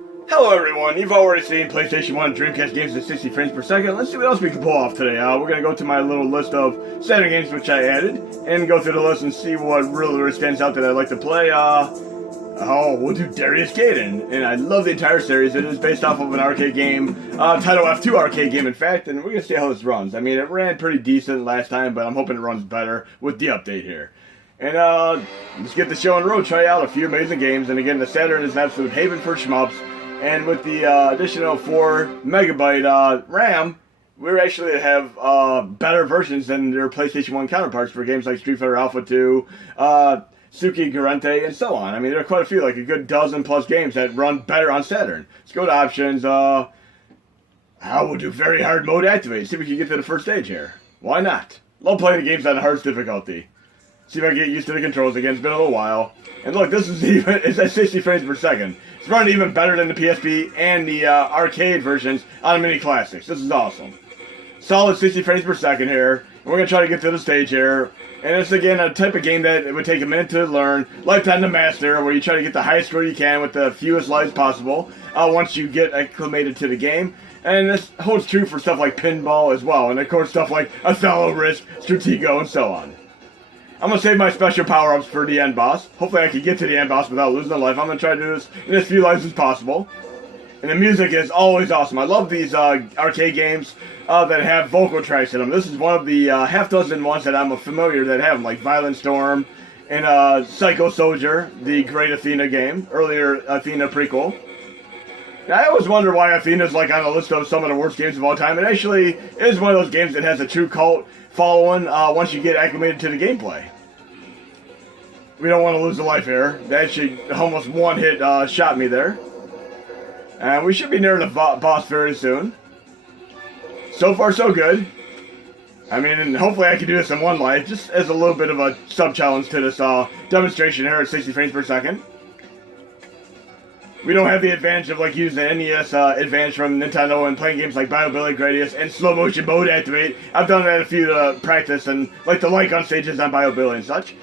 Hello everyone, you've already seen PlayStation 1 and Dreamcast games at 60 frames per second. Let's see what else we can pull off today. We're going to go to my little list of Saturn games which I added, and go through the list and see what really stands out that I'd like to play. We'll do Darius Gaiden, and I love the entire series. It is based off of an arcade game, Title F2 arcade game in fact, and we're going to see how this runs. I mean, it ran pretty decent last time, but I'm hoping it runs better with the update here. And let's get the show on the road, try out a few amazing games, and again, the Saturn is an absolute haven for shmups. And with the additional 4 megabyte RAM, we actually have better versions than their PlayStation 1 counterparts for games like Street Fighter Alpha 2, Suki Garante, and so on. I mean, there are quite a few, like a good dozen plus games that run better on Saturn. Let's go to options. We'll do very hard mode activate. See if we can get to the first stage here. Why not? Love playing the games on the hardest difficulty. See if I can get used to the controls again. It's been a little while. And look, this is it's at 60 frames per second. It's running even better than the PSP and the arcade versions on Mini Classics. This is awesome. Solid 60 frames per second here. And we're going to try to get to the stage here. And it's, again, a type of game that it would take a minute to learn, lifetime to master, where you try to get the highest score you can with the fewest lives possible once you get acclimated to the game. And this holds true for stuff like pinball as well. And, of course, stuff like Othello, Risk, Stratego, and so on. I'm going to save my special power-ups for the end boss. Hopefully I can get to the end boss without losing a life. I'm going to try to do this in as few lives as possible. And the music is always awesome. I love these arcade games that have vocal tracks in them. This is one of the half-dozen ones that I'm familiar that have them, like Violent Storm and Psycho Soldier, the Great Athena game, earlier Athena prequel. Now, I always wonder why Athena's like on the list of some of the worst games of all time. It actually is one of those games that has a true cult following once you get acclimated to the gameplay. We don't want to lose a life here. That actually almost one-hit shot me there. And we should be near the boss very soon. So far, so good. I mean, and hopefully I can do this in one life, just as a little bit of a sub-challenge to this demonstration here at 60 frames per second. We don't have the advantage of like using the NES advantage from Nintendo and playing games like Biobilly, Gradius, and slow motion mode activate. I've done that a few to practice and like the on stages on Biobilly and such.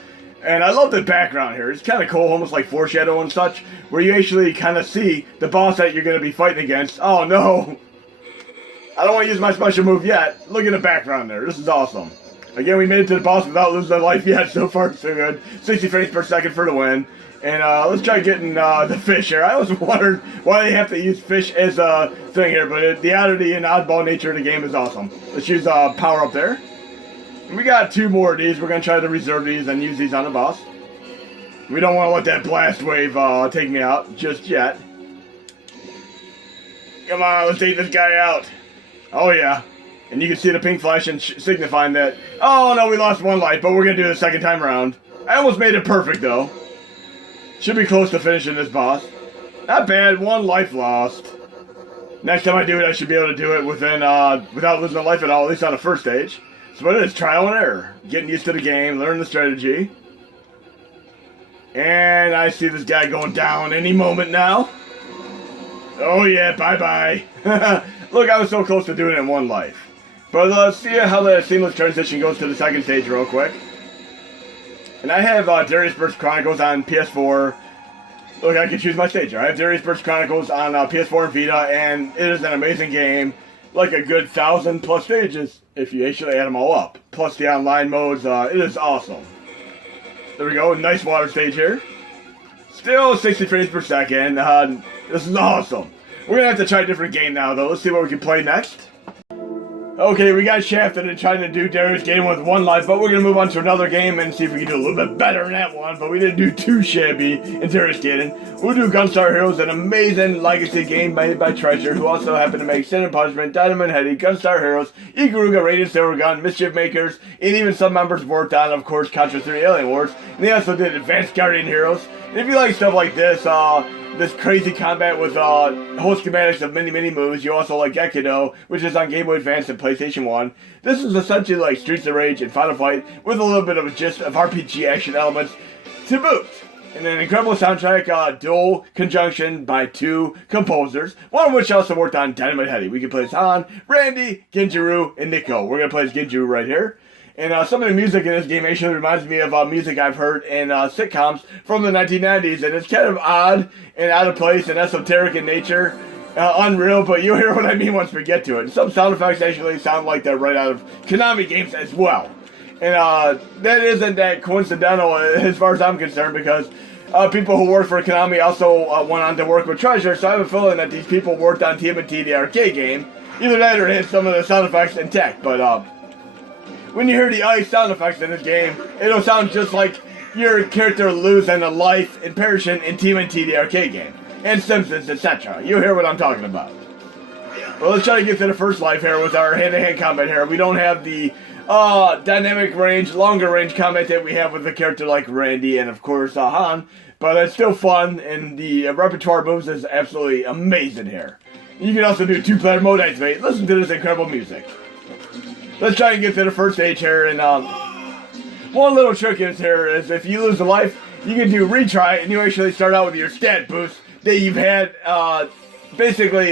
And I love the background here. It's kind of cool, almost like foreshadow and such, where you actually kind of see the boss that you're going to be fighting against. Oh no! I don't want to use my special move yet. Look at the background there. This is awesome. Again, we made it to the boss without losing a life yet. So far, so good. 60 frames per second for the win. And let's try getting the fish here. I always wondered why they have to use fish as a thing here, but the oddity and oddball nature of the game is awesome. Let's use power up there. And we got 2 more of these. We're going to try to reserve these and use these on the boss. We don't want to let that blast wave take me out just yet. Come on, let's take this guy out. Oh yeah. And you can see the pink flash and signifying that, oh no, we lost 1 life, but we're going to do it the second time around. I almost made it perfect though. Should be close to finishing this boss. Not bad, 1 life lost. Next time I do it, I should be able to do it within, without losing a life at all, at least on the first stage. So what it is, trial and error. Getting used to the game, learning the strategy. And I see this guy going down any moment now. Oh yeah, bye-bye. Look, I was so close to doing it in 1 life. But let's see how the seamless transition goes to the second stage real quick. And I have Darius Burst Chronicles on PS4. Look, I can choose my stage here. I have Darius Burst Chronicles on PS4 and Vita, and it is an amazing game. Like a good 1,000 plus stages, if you actually add them all up. Plus the online modes, it is awesome. There we go, nice water stage here. Still 60 frames per second. This is awesome. We're going to have to try a different game now, though. Let's see what we can play next. Okay, we got shafted in trying to do Darius Gaiden with 1 life, but we're going to move on to another game and see if we can do a little bit better in that one, but we didn't do too shabby in Darius Gaiden. We'll do Gunstar Heroes, an amazing legacy game made by Treasure, who also happened to make Sin and Punishment, Dynamite Heady, Gunstar Heroes, Ikaruga, Radiant Silver Gun, Mischief Makers, and even some members worked on, of course, Contra 3 Alien Wars, and they also did Advanced Guardian Heroes. And if you like stuff like this crazy combat with whole schematics of many moves. You also like Gekido, which is on Game Boy Advance and PlayStation 1. This is essentially like Streets of Rage and Final Fight with a little bit of a gist of RPG action elements to boot. And an incredible soundtrack, dual conjunction by 2 composers, one of which also worked on Dynamite Heady. We can play as Han, Randy, Genjiro, and Nico. We're going to play as Genjiro right here. And some of the music in this game actually reminds me of music I've heard in sitcoms from the 1990s, and it's kind of odd and out of place and esoteric in nature. Unreal, but you'll hear what I mean once we get to it. Some sound effects actually sound like they're right out of Konami games as well. And that isn't that coincidental as far as I'm concerned, because people who work for Konami also went on to work with Treasure, so I have a feeling that these people worked on TMNT, the arcade game. Either that or hit some of the sound effects intact, but when you hear the ice sound effects in this game, it'll sound just like your character losing a life and perishing in TMNT, the arcade game. And Simpsons, etc. You'll hear what I'm talking about. Well, let's try to get to the first life here with our hand-to-hand combat here. We don't have the dynamic range, longer range combat that we have with a character like Randy and, of course, Han. But it's still fun, and the repertoire moves is absolutely amazing here. You can also do two-player mode activate. Listen to this incredible music. Let's try and get to the first stage here. And one little trick is here is if you lose a life, you can do retry, and you actually start out with your stat boost that you've had basically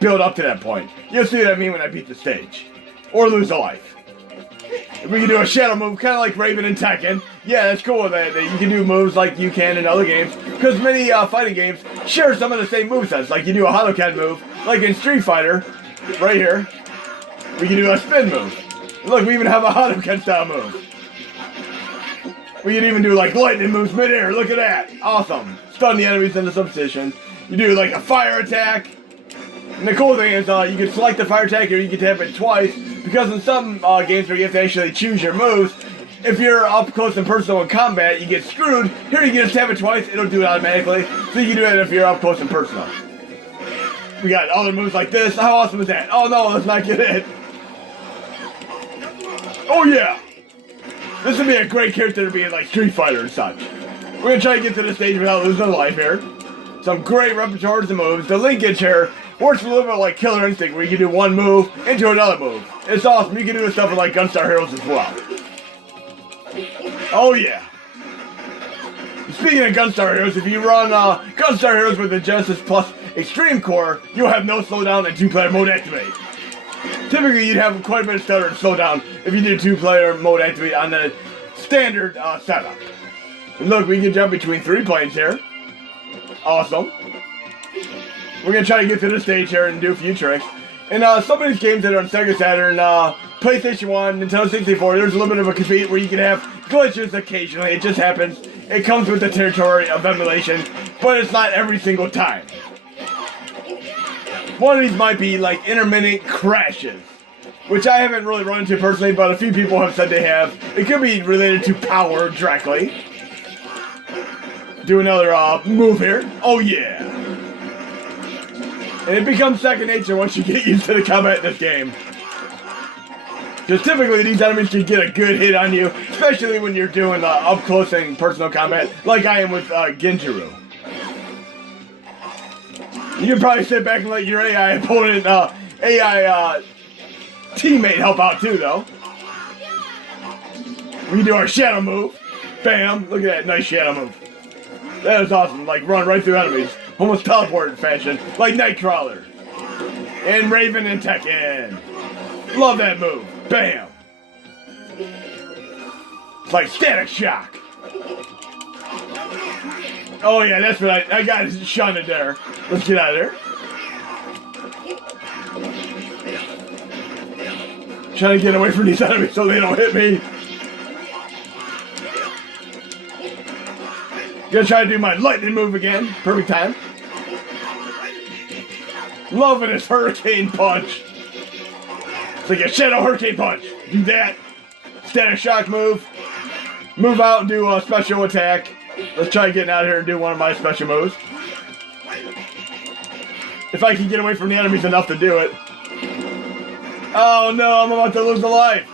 build up to that point. You'll see what I mean when I beat the stage. Or lose a life. We can do a shadow move, kind of like Raven and Tekken. Yeah, that's cool that you can do moves like you can in other games. Because many fighting games share some of the same movesets. Like you do a Hadouken move, like in Street Fighter, right here. We can do a spin move. Look, we even have a Hadouken style move. We can even do like lightning moves mid-air. Look at that. Awesome. Stun the enemies into substitution. You do like a fire attack. And the cool thing is you can select the fire attack or you can tap it twice. Because in some games where you have to actually choose your moves, if you're up close and personal in combat, you get screwed. Here you can just tap it twice. It'll do it automatically. So you can do it if you're up close and personal. We got other moves like this. How awesome is that? Oh no, let's not get it. Oh yeah. This would be a great character to be in like Street Fighter and such. We're going to try to get to the stage without losing a life here. Some great repertoires of moves. The linkage here works a little bit like Killer Instinct, where you can do one move into another move. It's awesome. You can do this stuff with like Gunstar Heroes as well. Oh yeah. Speaking of Gunstar Heroes, if you run Gunstar Heroes with the Genesis Plus Xtreme Core, you'll have no slowdown and two-player mode activate. Typically, you'd have quite a bit of stutter and slowdown if you did two-player mode activate on the standard setup. And look, we can jump between 3 planes here. Awesome. We're going to try to get to the stage here and do a few tricks. And some of these games that are on Sega Saturn, PlayStation 1, Nintendo 64, there's a little bit of a compete where you can have glitches occasionally. It just happens. It comes with the territory of emulation, but it's not every single time. One of these might be like intermittent crashes, which I haven't really run into personally, but a few people have said they have. It could be related to power directly. Do another move here. Oh yeah. And it becomes second nature once you get used to the combat in this game. Because typically these enemies can get a good hit on you, especially when you're doing up close and personal combat, like I am with Genjiro. You can probably sit back and let your AI opponent, teammate help out too, though. We do our shadow move. Bam! Look at that nice shadow move. That is awesome. Like run right through enemies, almost teleport fashion, like Nightcrawler and Raven and Tekken. Love that move. Bam! It's like Static Shock. Oh yeah, that's what I got shunted there. Let's get out of there. Trying to get away from these enemies so they don't hit me. Gonna try to do my lightning move again. Perfect time. Loving his hurricane punch. It's like a shadow hurricane punch. Do that. Static shock move. Move out and do a special attack. Let's try getting out of here and do one of my special moves. If I can get away from the enemies enough to do it. Oh no, I'm about to lose a life.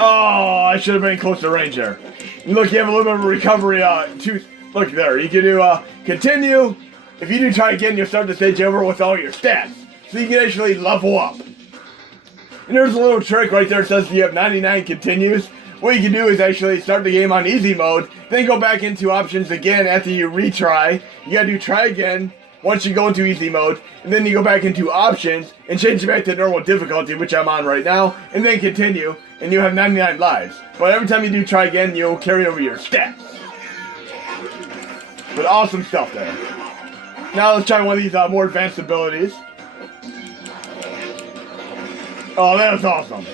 Oh, I should have been close to range there. Look, you have a little bit of a recovery. Look there. You can do continue. If you do try again, you'll start the stage over with all your stats. So you can actually level up. And there's a little trick right there that says you have 99 continues. What you can do is actually start the game on easy mode, then go back into options again after you retry. You gotta do try again, once you go into easy mode, and then you go back into options and change it back to normal difficulty, which I'm on right now, and then continue, and you have 99 lives. But every time you do try again, you'll carry over your stats. But awesome stuff there. Now let's try one of these more advanced abilities. Oh, that was awesome.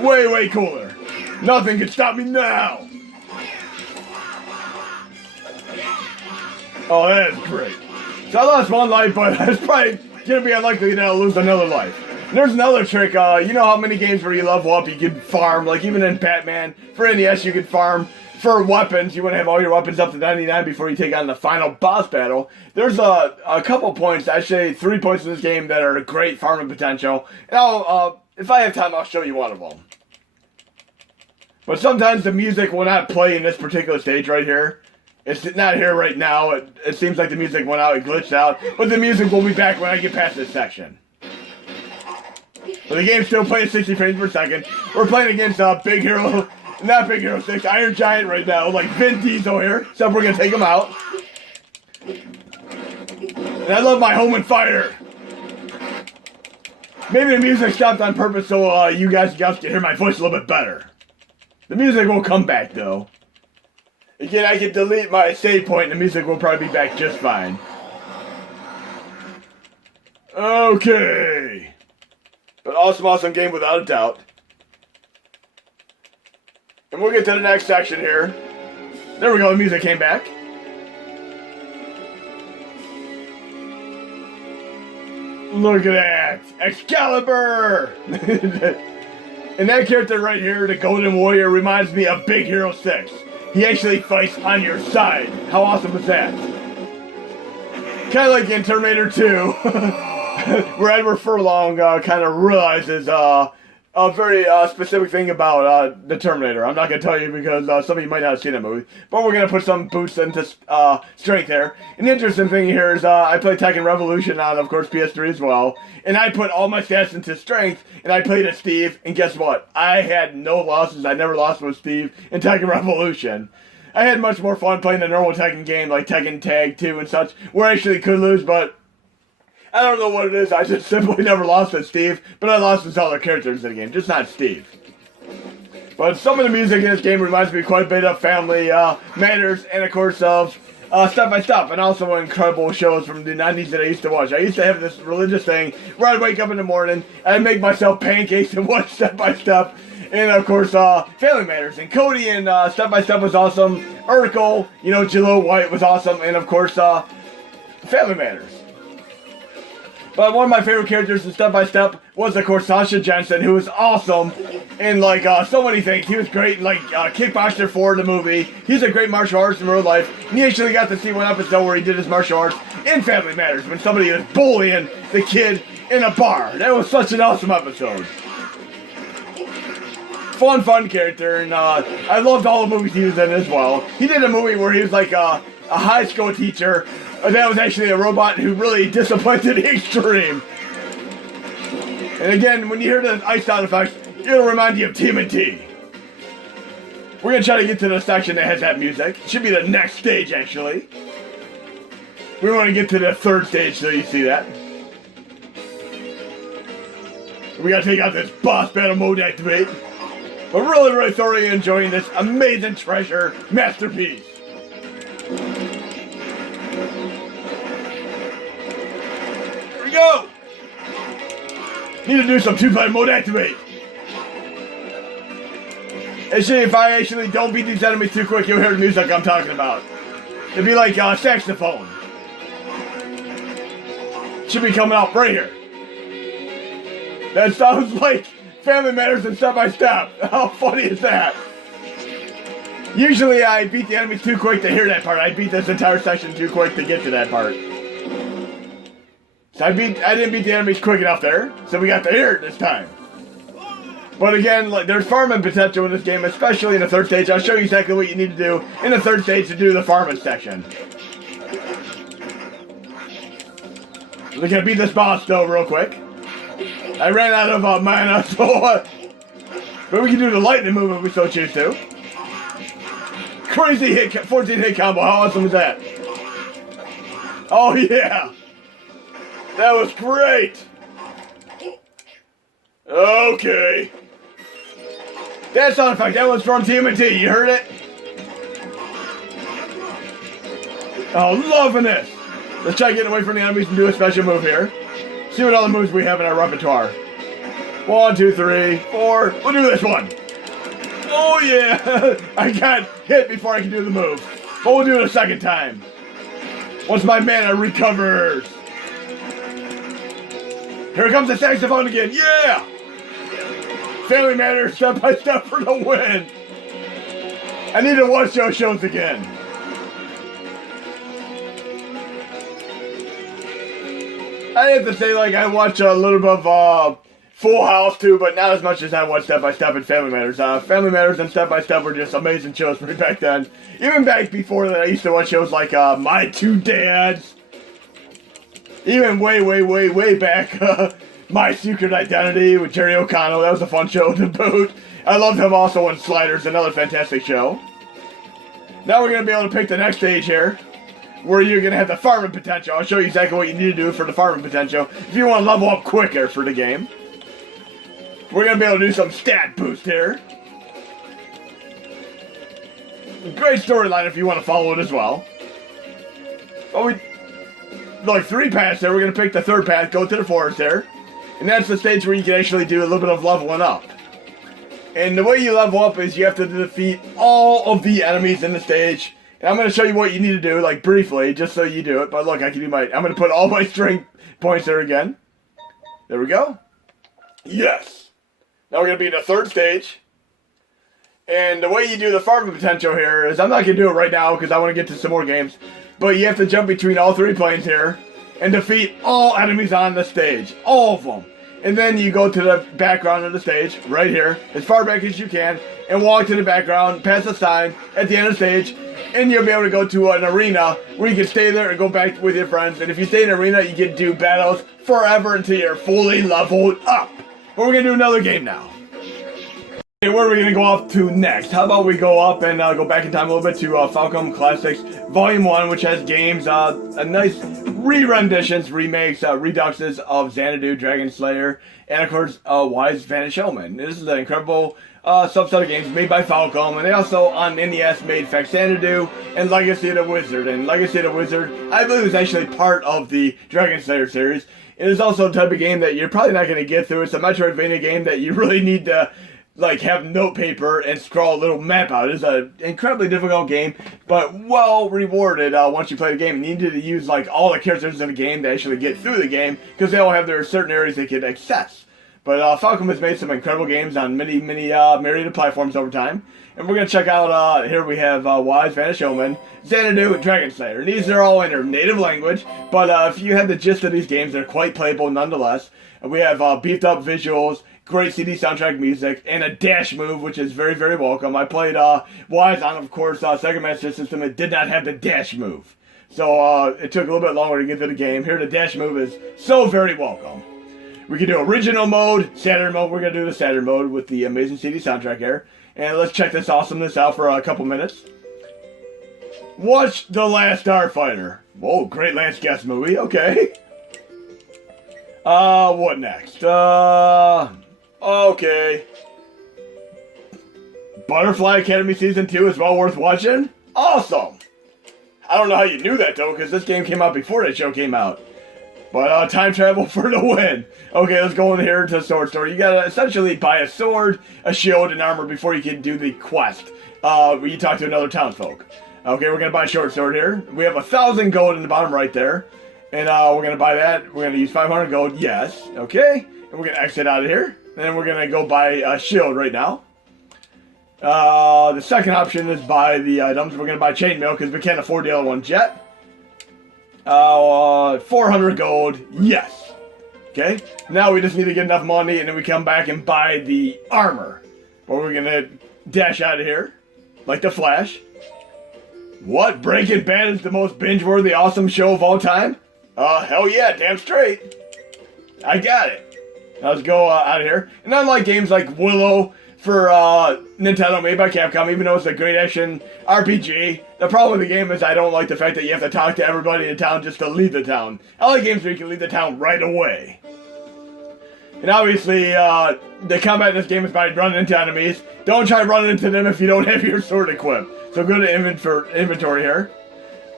Way, way cooler. Nothing can stop me now. Oh, that is great. So I lost one life, but it's probably going to be unlikely that I'll lose another life. And there's another trick. You know how many games where you level up, you can farm, like even in Batman, for NES you could farm for weapons. You want to have all your weapons up to 99 before you take on the final boss battle. There's a couple points, actually 3 points in this game that are great farming potential. And I'll, if I have time, I'll show you one of them. But sometimes the music will not play in this particular stage right here. It's not here right now. It seems like the music went out, it glitched out. But the music will be back when I get past this section. But the game's still playing 60 frames per second. We're playing against Big Hero, not Big Hero 6, Iron Giant right now, like Vin Diesel here. Except we're going to take him out. And I love my home and fire. Maybe the music stopped on purpose so you guys can hear my voice a little bit better. The music will come back though. Again, I can delete my save point and the music will probably be back just fine. Okay. But awesome, awesome game without a doubt. And we'll get to the next section here. There we go, the music came back. Look at that! Excalibur! And that character right here, the Golden Warrior, reminds me of Big Hero 6. He actually fights on your side. How awesome is that? Kind of like in Terminator 2, where Edward Furlong kind of realizes a very specific thing about the Terminator. I'm not going to tell you because some of you might not have seen that movie. But we're going to put some boosts into strength there. And the interesting thing here is I played Tekken Revolution on, of course, PS3 as well. And I put all my stats into strength, and I played as Steve. And guess what? I had no losses. I never lost with Steve in Tekken Revolution. I had much more fun playing the normal Tekken game, like Tekken Tag 2 and such, where I actually could lose, but I don't know what it is. I just simply never lost with Steve, but I lost with other characters in the game, just not Steve. But some of the music in this game reminds me quite a bit of Family Matters, and of course of Step by Step, and also incredible shows from the 90s that I used to watch. I used to have this religious thing where I'd wake up in the morning, I'd make myself pancakes and watch Step by Step, and of course Family Matters. And Cody and Step by Step was awesome. Urkel, you know, Jalil White was awesome, and of course Family Matters. But one of my favorite characters in Step by Step was, of course, Sasha Jensen, who was awesome in, like, so many things. He was great in, like, Kickboxer 4, the movie. He's a great martial artist in real life. And he actually got to see one episode where he did his martial arts in Family Matters when somebody was bullying the kid in a bar. That was such an awesome episode. Fun character, and I loved all the movies he was in as well. He did a movie where he was, like, a high school teacher. That was actually a robot who really disappointed Xtreme. And again, when you hear the ice sound effects, it'll remind you of TMNT. We're going to try to get to the section that has that music. It should be the next stage, actually. We want to get to the third stage so you see that. We got to take out this boss battle mode activate. But really thoroughly enjoying this amazing treasure masterpiece. Go! Need to do some two-player mode activate. Actually, if I actually don't beat these enemies too quick, you'll hear the music I'm talking about. It'd be like saxophone. Should be coming out right here. That sounds like Family Matters and Step by Step. How funny is that? Usually I beat the enemies too quick to hear that part. I beat this entire section too quick to get to that part. So I didn't beat the enemies quick enough there, so we got to hear it this time. But again, like, there's farming potential in this game, especially in the third stage. I'll show you exactly what you need to do in the third stage to do the farming section. We're gonna beat this boss though real quick. I ran out of mana, so but we can do the lightning move if we so choose to. Crazy hit, 14 hit combo. How awesome is that? Oh yeah! That was great! Okay. That sound effect, that was from TMNT, you heard it? Oh, loving this! Let's try getting away from the enemies and do a special move here. See what other moves we have in our repertoire. 1, 2, 3, 4. We'll do this one. Oh yeah! I got hit before I could do the move. But we'll do it a second time. Once my mana recovers. Here comes the saxophone again. Yeah! Family Matters step by step for the win. I need to watch those shows again. I have to say, like, I watch a little bit of Full House too, but not as much as I watch Step by Step and Family Matters. Family Matters and Step by Step were just amazing shows right back then. Even back before that, I used to watch shows like My Two Dads. Even way back, My Secret Identity with Jerry O'Connell. That was a fun show to boot. I loved him also in Sliders, another fantastic show. Now we're going to be able to pick the next stage here, where you're going to have the farming potential. I'll show you exactly what you need to do for the farming potential if you want to level up quicker for the game. We're going to be able to do some stat boost here. Great storyline if you want to follow it as well. But we, like 3 paths there, we're going to pick the 3rd path, go to the forest there. And that's the stage where you can actually do a little bit of leveling up. And the way you level up is you have to defeat all of the enemies in the stage. And I'm going to show you what you need to do, like, briefly, just so you do it. But look, I can do I'm going to put all my strength points there again. There we go. Yes. Now we're going to be in the 3rd stage. And the way you do the farming potential here is, I'm not going to do it right now because I want to get to some more games. But you have to jump between all 3 planes here and defeat all enemies on the stage. All of them. And then you go to the background of the stage, right here, as far back as you can, and walk to the background, past the sign, at the end of the stage, and you'll be able to go to an arena where you can stay there and go back with your friends. And if you stay in an arena, you can do battles forever until you're fully leveled up. But we're going to do another game now. Okay, where are we going to go off to next? How about we go up and go back in time a little bit to Falcom Classics Volume 1, which has games, a nice re-renditions, remakes, reduxes of Xanadu, Dragon Slayer, and of course, Wise Vanish Omen. This is an incredible subset of games made by Falcom, and they also on NES made Xanadu and Legacy of the Wizard. And Legacy of the Wizard, I believe, is actually part of the Dragon Slayer series. It is also a type of game that you're probably not going to get through. It's a Metroidvania game that you really need to, like, have note paper and scroll a little map out. It's an incredibly difficult game, but well rewarded once you play the game. You need to use, like, all the characters in the game to actually get through the game, because they all have their certain areas they can access. But Falcom has made some incredible games on many myriad of platforms over time. And we're going to check out, here we have Wise Vanish Omen, Xanadu, and Dragon Slayer. And these are all in their native language, but if you have the gist of these games, they're quite playable nonetheless. And we have beefed up visuals, great CD soundtrack music, and a dash move, which is very welcome. I played Wise on, of course, Sega Master System. It did not have the dash move. So it took a little bit longer to get to the game. Here, the dash move is so very welcome. We can do original mode, Saturn mode. We're going to do the Saturn mode with the amazing CD soundtrack here. And let's check this awesomeness out for a couple minutes. Watch The Last Starfighter. Whoa, great Lance Guest movie. Okay. What next? Okay. Butterfly Academy Season 2 is well worth watching? Awesome! I don't know how you knew that, though, because this game came out before that show came out. But, time travel for the win. Okay, let's go in here to the sword store. You gotta essentially buy a sword, a shield, and armor before you can do the quest. Where you talk to another townsfolk. Okay, we're gonna buy a short sword here. We have 1,000 gold in the bottom right there. And, we're gonna buy that. We're gonna use 500 gold, yes. Okay. And we're gonna exit out of here. And then we're gonna go buy a shield right now. The second option is buy the items. We're gonna buy chainmail because we can't afford the other ones yet. 400 gold, yes. Okay, now we just need to get enough money and then we come back and buy the armor. But we're gonna dash out of here, like the Flash. What, Breaking Bad is the most binge-worthy awesome show of all time? Hell yeah, damn straight. I got it. Now let's go out of here. And unlike games like Willow, for Nintendo, made by Capcom, even though it's a great action RPG. The problem with the game is I don't like the fact that you have to talk to everybody in town just to leave the town. I like games where you can leave the town right away. And obviously, the combat in this game is by running into enemies. Don't try running into them if you don't have your sword equipped. So go to inventory here.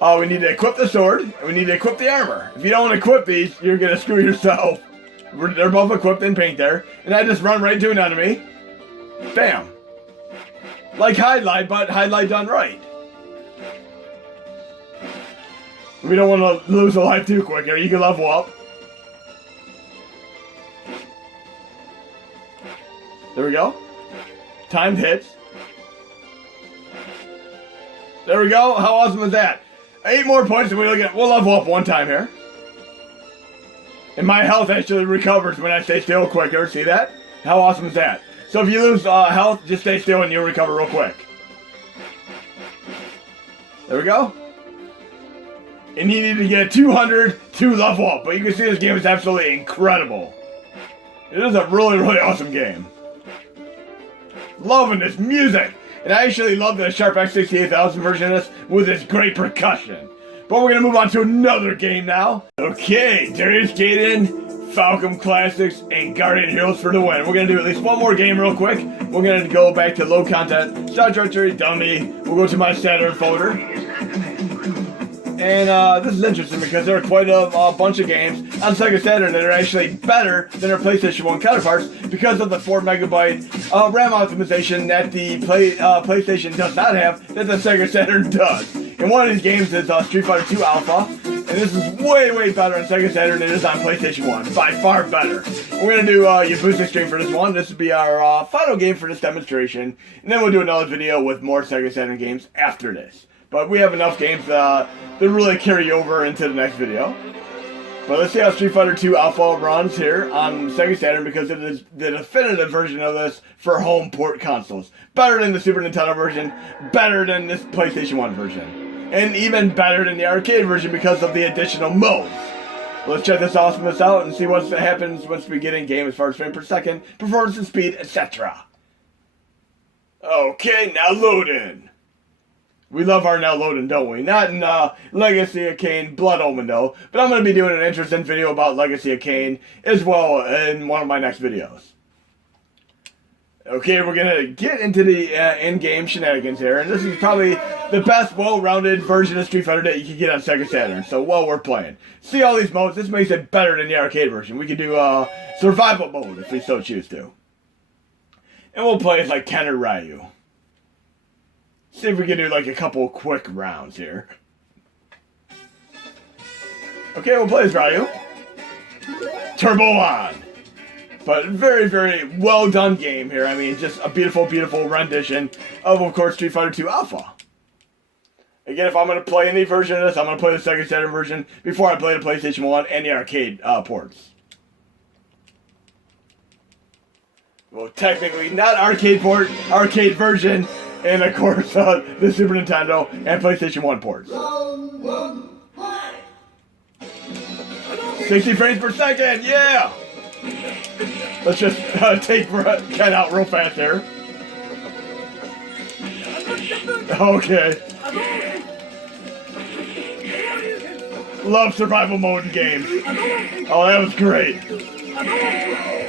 We need to equip the sword, and we need to equip the armor. If you don't equip these, you're going to screw yourself. They're both equipped in paint there. And I just run right into an enemy. Bam. Like highlight, but highlight done right. We don't want to lose a life too quick here. You can level up. There we go. Timed hits. There we go. How awesome is that? 8 more points, and we'll level up one time here. And my health actually recovers when I stay still quicker. See that? How awesome is that? So if you lose health, just stay still and you'll recover real quick. There we go. And you need to get 200 to level up. But you can see this game is absolutely incredible. It is a really, really awesome game. Loving this music. And I actually love the Sharp X68000 version of this with its great percussion. But we're going to move on to another game now. Okay, Darius Gaiden, Falcom Classics, and Guardian Heroes for the win. We're going to do at least one more game real quick. We're going to go back to low content, Star Treachery, Dummy. We'll go to my Saturn folder. And this is interesting because there are quite a bunch of games on Sega Saturn that are actually better than their PlayStation 1 counterparts because of the 4 megabyte RAM optimization that the PlayStation does not have that the Sega Saturn does. And one of these games is Street Fighter 2 Alpha, and this is way, way better on Sega Saturn than it is on PlayStation 1. By far better. We're going to do Yabusa Xtreme for this one. This will be our final game for this demonstration. And then we'll do another video with more Sega Saturn games after this. But we have enough games to really carry over into the next video. But let's see how Street Fighter 2 Alpha runs here on Sega Saturn because it is the definitive version of this for home port consoles. Better than the Super Nintendo version, better than this PlayStation 1 version, and even better than the arcade version because of the additional modes. Let's check this awesomeness out and see what happens once we get in game as far as frame per second, performance and speed, etc. Okay, now loading. We love our now loading, don't we? Not in Legacy of Kain Blood Omen, though. But I'm going to be doing an interesting video about Legacy of Kain as well in one of my next videos. Okay, we're going to get into the in-game shenanigans here. And this is probably the best, well-rounded version of Street Fighter that you can get on Sega Saturn. So, well worth playing. See all these modes? This makes it better than the arcade version. We can do survival mode if we so choose to. And we'll play as like Ken or Ryu. See if we can do like a couple quick rounds here. Okay, we'll play as Ryu. Turbo on. But very, very well done game here. I mean, just a beautiful, beautiful rendition of course, Street Fighter 2 Alpha. Again, if I'm going to play any version of this, I'm going to play the Sega Saturn version before I play the PlayStation 1 and the arcade ports. Well, technically, not arcade port, arcade version. And of course, the Super Nintendo and PlayStation 1 ports. 60 frames per second, yeah! Let's just take Ken out real fast there. Okay. Love survival mode in games. Oh, that was great.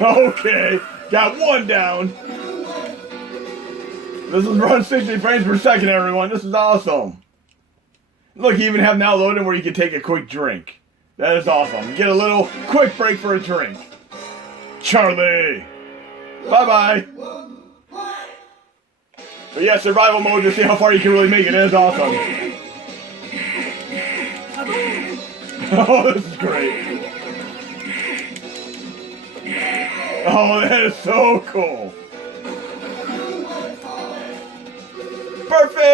Okay, got one down. This is run 60 frames per second, everyone. This is awesome. Look, you even have now loading where you can take a quick drink. That is awesome. Get a little quick break for a drink. Charlie. Bye-bye. But yeah, survival mode to see how far you can really make it. That is awesome. Oh, this is great. Oh, that is so cool. Perfect!